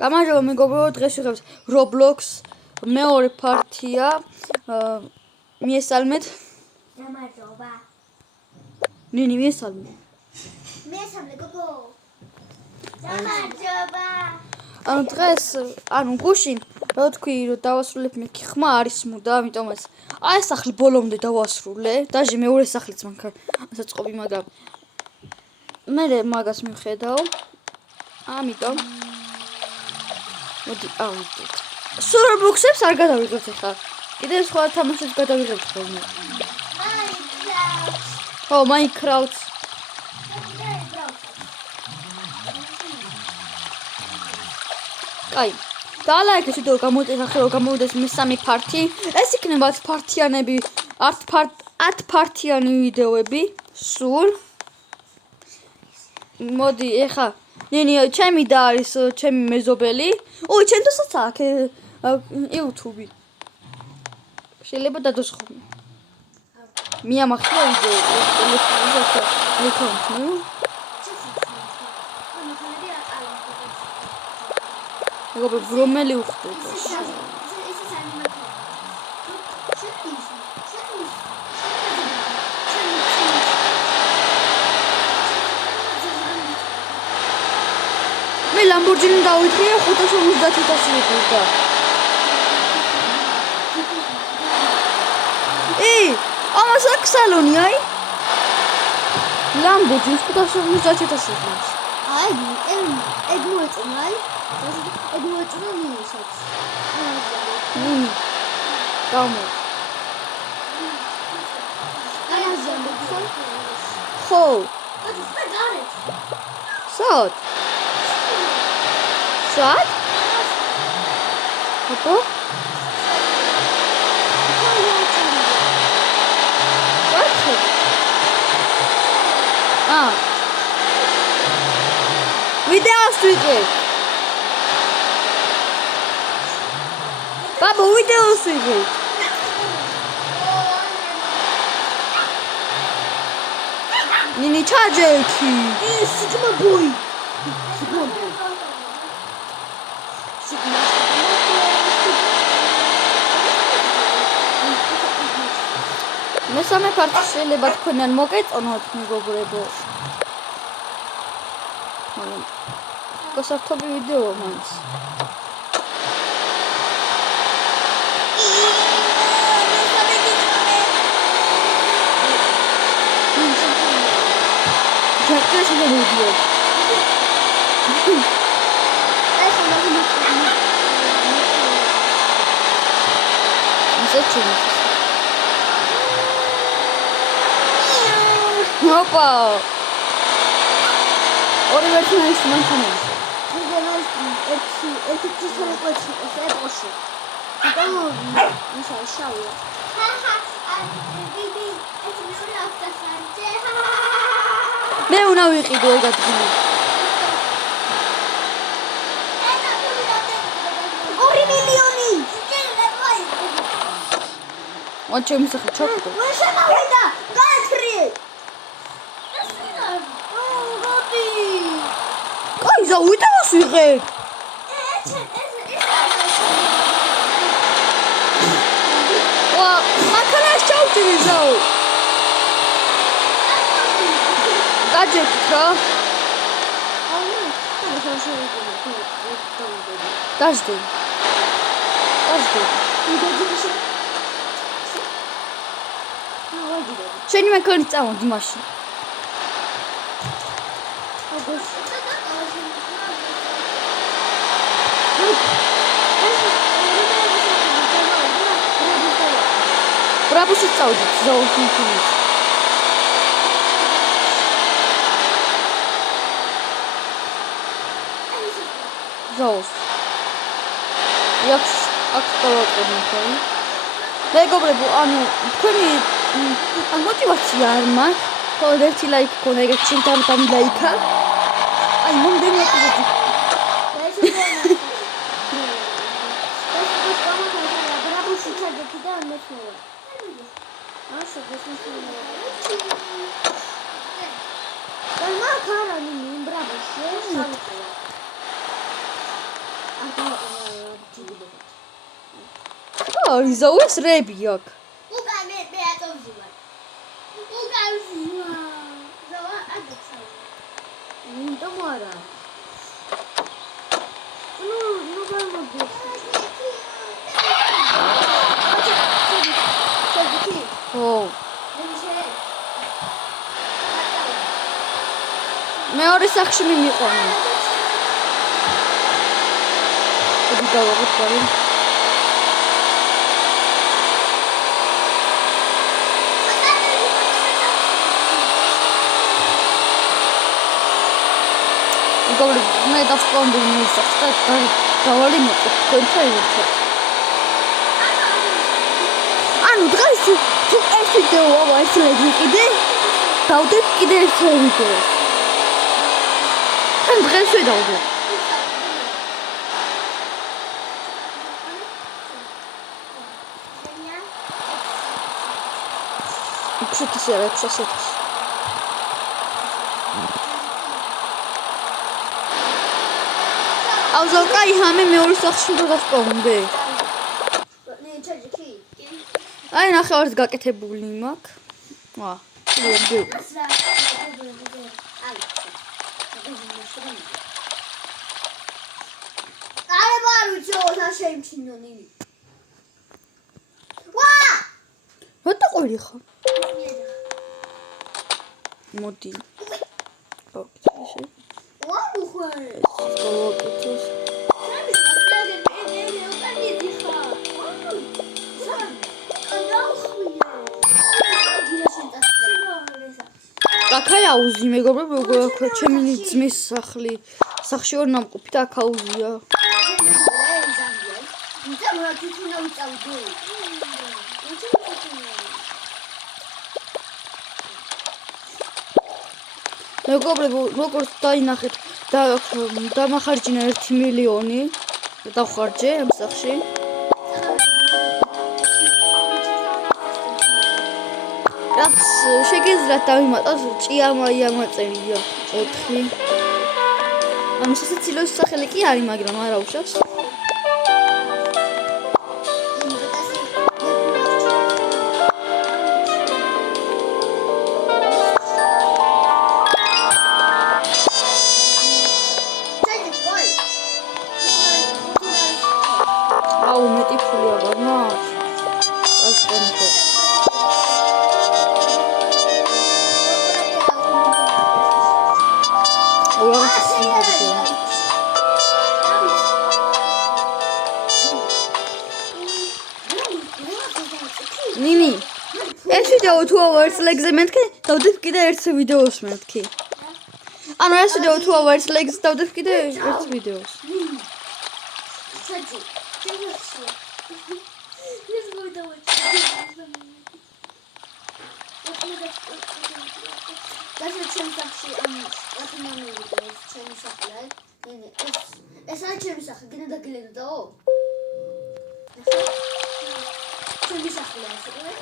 გამარჯობა მეგობრებო, დღეს ვიღებთ Roblox მეორე პარტია. მიესალმეთ. გამარჯობა. ნინი მიესალმე. მიესალმე გოგო. გამარჯობა. დღეს გუშინ რა თქვი რომ დავასრულებ მე ხმა არის მუდა, ამიტომაც ეს სახლი ბოლომდე დავასრულე. დაჟე მეორე სახლიც მანქან საწყობი, მაგრამ მე მაგას მივხედავ. ამიტომ მოდი ავიდეთ. სულ Roblox-ებს არ გადავიღებთ ახლა. კიდევ სხვა თამაშებს გადავიღებთ ხოლმე. Minecraft. აი, დალაიქეთ ვიდეო გამოვიდეს ახლა რომ გამოვიდეს მესამე პარტი. ეს იქნება 10 პარტიანები, 10 პარტიანი ვიდეოები სულ. მოდი ეხა ნინი ჩემი და არის ჩემი მეზობელი. ოი, ჩემთვისაც აქვს YouTube. შეიძლება დადოს ხოლმე. მიამახლა ვიდეო ტელეფონზე ეკრანზე. მეგობრებო, რომელი უხდება? მე Lamborghini დავიწყე 550.000 იყო. ამას აქვს სალონი, აი. Lamborghini 550.000 იყო. აი, ეგ მოეწონა, აი. ეგ მოეწონა მინუსაც. ნინი. გამო. არაზია მოხსენ? ხო. აი, ფეგარეთ. სად? სად? ოპო? ვიდეოს ვიღე. ბაბა, ვიდეოს ვიღე. ნინი ჩაჯექი. სიგმა ბოი. მესამე პარტი შეიძლება თქვენან მოგეწონოთ მეგობრებო. მაგრამ გასართობი ვიდეოა მაინც. ჯაკეს მოვიდიო. ისეთი. ოპა. ორი ვერსიის მანქანა. ერთი ცისარეკვეცი ეპოში. ისე შავია. მე უნდა ვიყიდო ეგ ადგილი. 2 მილიონი. ჩემი სახე ჩაკდო. ვერ შემოვიდა. გაეთრი. აი, ზავიდეოს ვიღე. მანქანას ჩავჭირი ზაო. გაჯექით რა. დაждე. შენი მანქანა წავედი მაშინ. ბრაბუსი წავედით ზაოს მანქანით. ზაოს. აქ დავაყენე ხოლმე. მეგობრებო, ანუ თქვენი მოტივაცია არ მაქვს. ხოლმე ერთი ლაიქი ქონა, ეგეც ჩემთან ლაიქა. აი, მომდენი ეპიზოდი. ბრაბუსი ჩაგეთი და მოსულა. ასე გასულია. და მაგ არა ნიმ ბრაბუსი, სალკია. არის ზაუეს რები აქ. უკან მე ატომზე ვარ. უკან ზიმა. ზავა აგეცა. ნინტომ არა. ნუ გამოდი. ო. მეორე სახში მიმიყვანა. ოდი დავაღწევი. მე დავსწავლდი მისახს და დავალი მოყვა ერთად. ანუ დღეს თუ ეს ვიდეო ავაისლები კიდე დავდებ კიდე ერთ ვიდეოს. თან დღეს ვიდავდებ. უხშეთის არა 600. აუზო კაი ჰამე მეორე სახში დავსწავლდი. აი ნახევარს გაკეთებული მაქვს. ვა, ვიდეო. არა ბარუჩო, შეიმჩინონი. ვა! რატო ყოლი ხარ? მოდი. ოკეი. ვა, უხარ. ოკეი. აქ აუზი მეგობრებო, როგორ აქ ჩემი ძმის სახში ვარ ნამყოფი და აქ აუზია. მეგობრებო, როგორც დაინახეთ და დამახარჯინა 1 მილიონი დავხარჯე ამ სახში. რაც შეგეძლოთ დავიმატოთ ჭიამაიამა წერია 4. ანუ სასაცილოს სახელი კი არის, მაგრამ არა უშავს. აუ მეტი ფული აღარ მაქვს. აი სპონსორ. ნინი ეს ვიდეო თუ ავარს ლეგზე მეთქი დავდებ კიდე ერთ ვიდეოს მეთქი. ანუ ეს ვიდეო თუ ავარს ლეგს დავდებ კიდე ერთ ვიდეოს. ეს არის ჩემი სახე, გინდა დაგილედაო? ჩემი სახე არის, იგივე?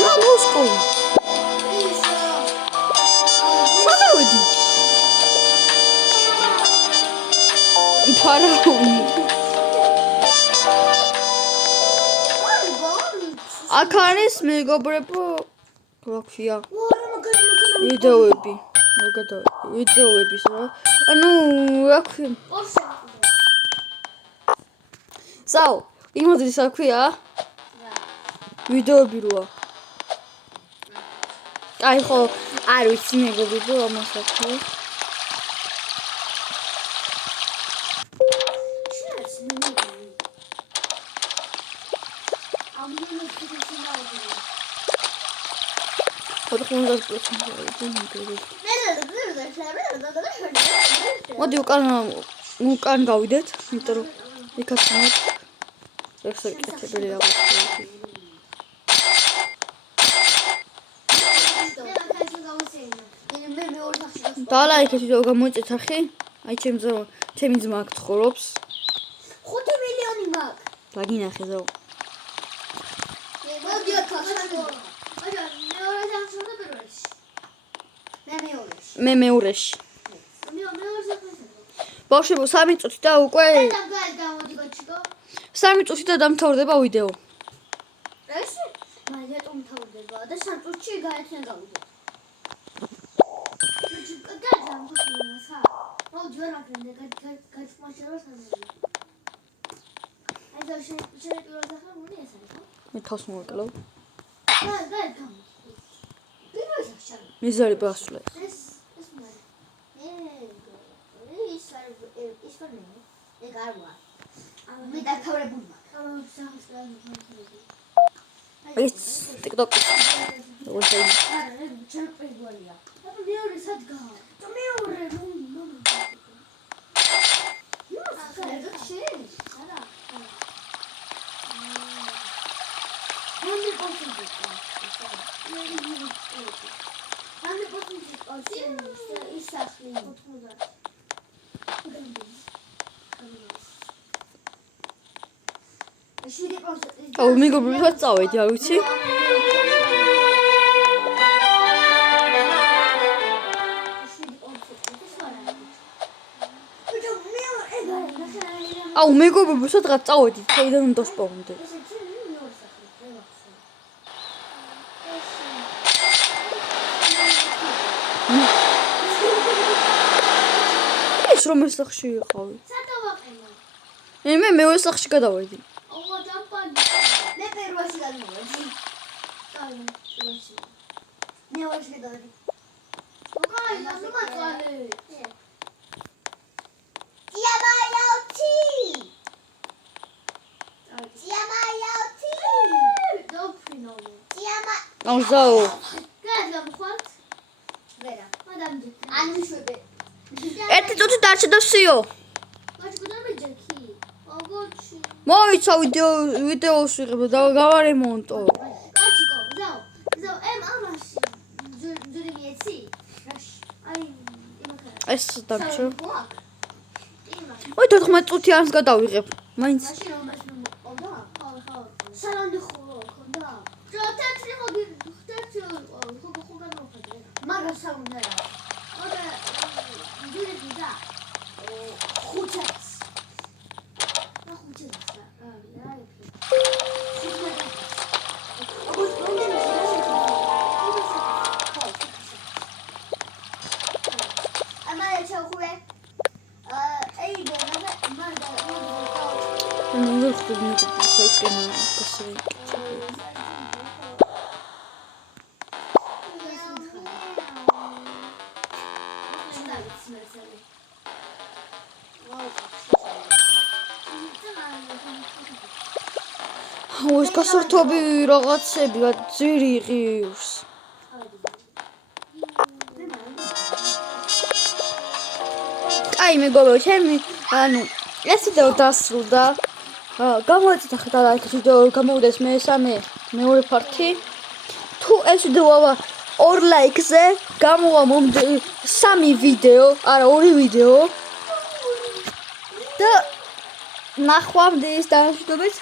ნა მოსკოვი. სანავედი. ფარაონი. აქ არის მეგობრებო, რა ქვია? ვიდეოები. ვიდეოების რა. ანუ რა ქვია? საო, იმოდის რა ქვია? ვიდეოები როა. აი ხო, არ ვიცი მეგობრებო, ამას რა ქვია? მოდი უკან გავიდეთ, იმიტომ რომ იქაც მოაქვს ექსპერტები რაღაცა. დალაიქეთ ვიდეო გამოიწეთ ახი. აი ჩემი ძმა აქ ცხოვრობს. 5 მილიონი მაქვს. დაგინახე ზაო. მოდი აქ ახლა. მე მეორეში. მეორე საფრთხე. ბავშვებო 3 წუთი და უკვე გამოდი გოჩიკო. 3 წუთი და დამთავრდება ვიდეო. ეს მაგრამ მთავრდება და სამწუთში გაეთიან გავიდეთ. გაგამ გუშინას ხა. მოდი ვერ აკეთე გაგმაშევა სამწუთი. აი და შეიძლება ზახა მუნი ეს არის ხო? მე თავს მოვაკლავ. გაგამ. პირველ სახში. მიზარი ბასულე. ეს მე. ის ფორმე. ეგ არ ვარ. მე დაქავრებული ვარ. ეს TikTok-ის. როგორ შეიძლება? არა, ეგ ჩერპეგვალია. აბა მეორე სადგა. მეორე აუ მეგობრებთან წავედი, არ ვიცი. აუ მეგობრებო, სადღაც წავედი, საიდან უნდა ვსპავნდე. ეს რომ ეს სახში იყავი? მე მეორე სახში გადავედი. მე პირველში გადმოვედი. მეორეში გადავედი. ოკაი, გასმაწვალე. Diamayauti. Dobrino. აუ ზაო. გადამ ხვალ? ვერა. მადამდე. ანიშვებე. ერთი წუთი დარჩა და ვსიო. გაჩქო და მეჯექი. ოგოჩი. მოიცა ვიდეოს ვიღებ და გავარემონტო. გაჩქო, ზაო. ზაო, ამაში. ძურიეცი. რაში. აი, იმაქარა. ეს დარჩა. ой 14 წუთი არს გადავიღებ. მაინც მაშინ რომას მომყავდა? ხო. სალონი ხონდა. თეთრი მოდი, თეთრი ხო განავხადე. მაგრამ სალონი არა. ოდა ძურები და ხუცაც. ხუცაც. აი. ну вот тут мне тут сайкена косой. ой გასართობი რაღაცები ძირი ღირს. აი მეგობრებო, ჩემი ანუ ეს ვიდეო დასრულდა. გამოიწვია და ლაიქს ვიდეო გამოვიდეს მეორე პარტი. თუ ეს ვიდეო 2 ლაიქზე გამოვა 3 ვიდეო, არა 2 ვიდეო. და ნახვამდის დაახლოებით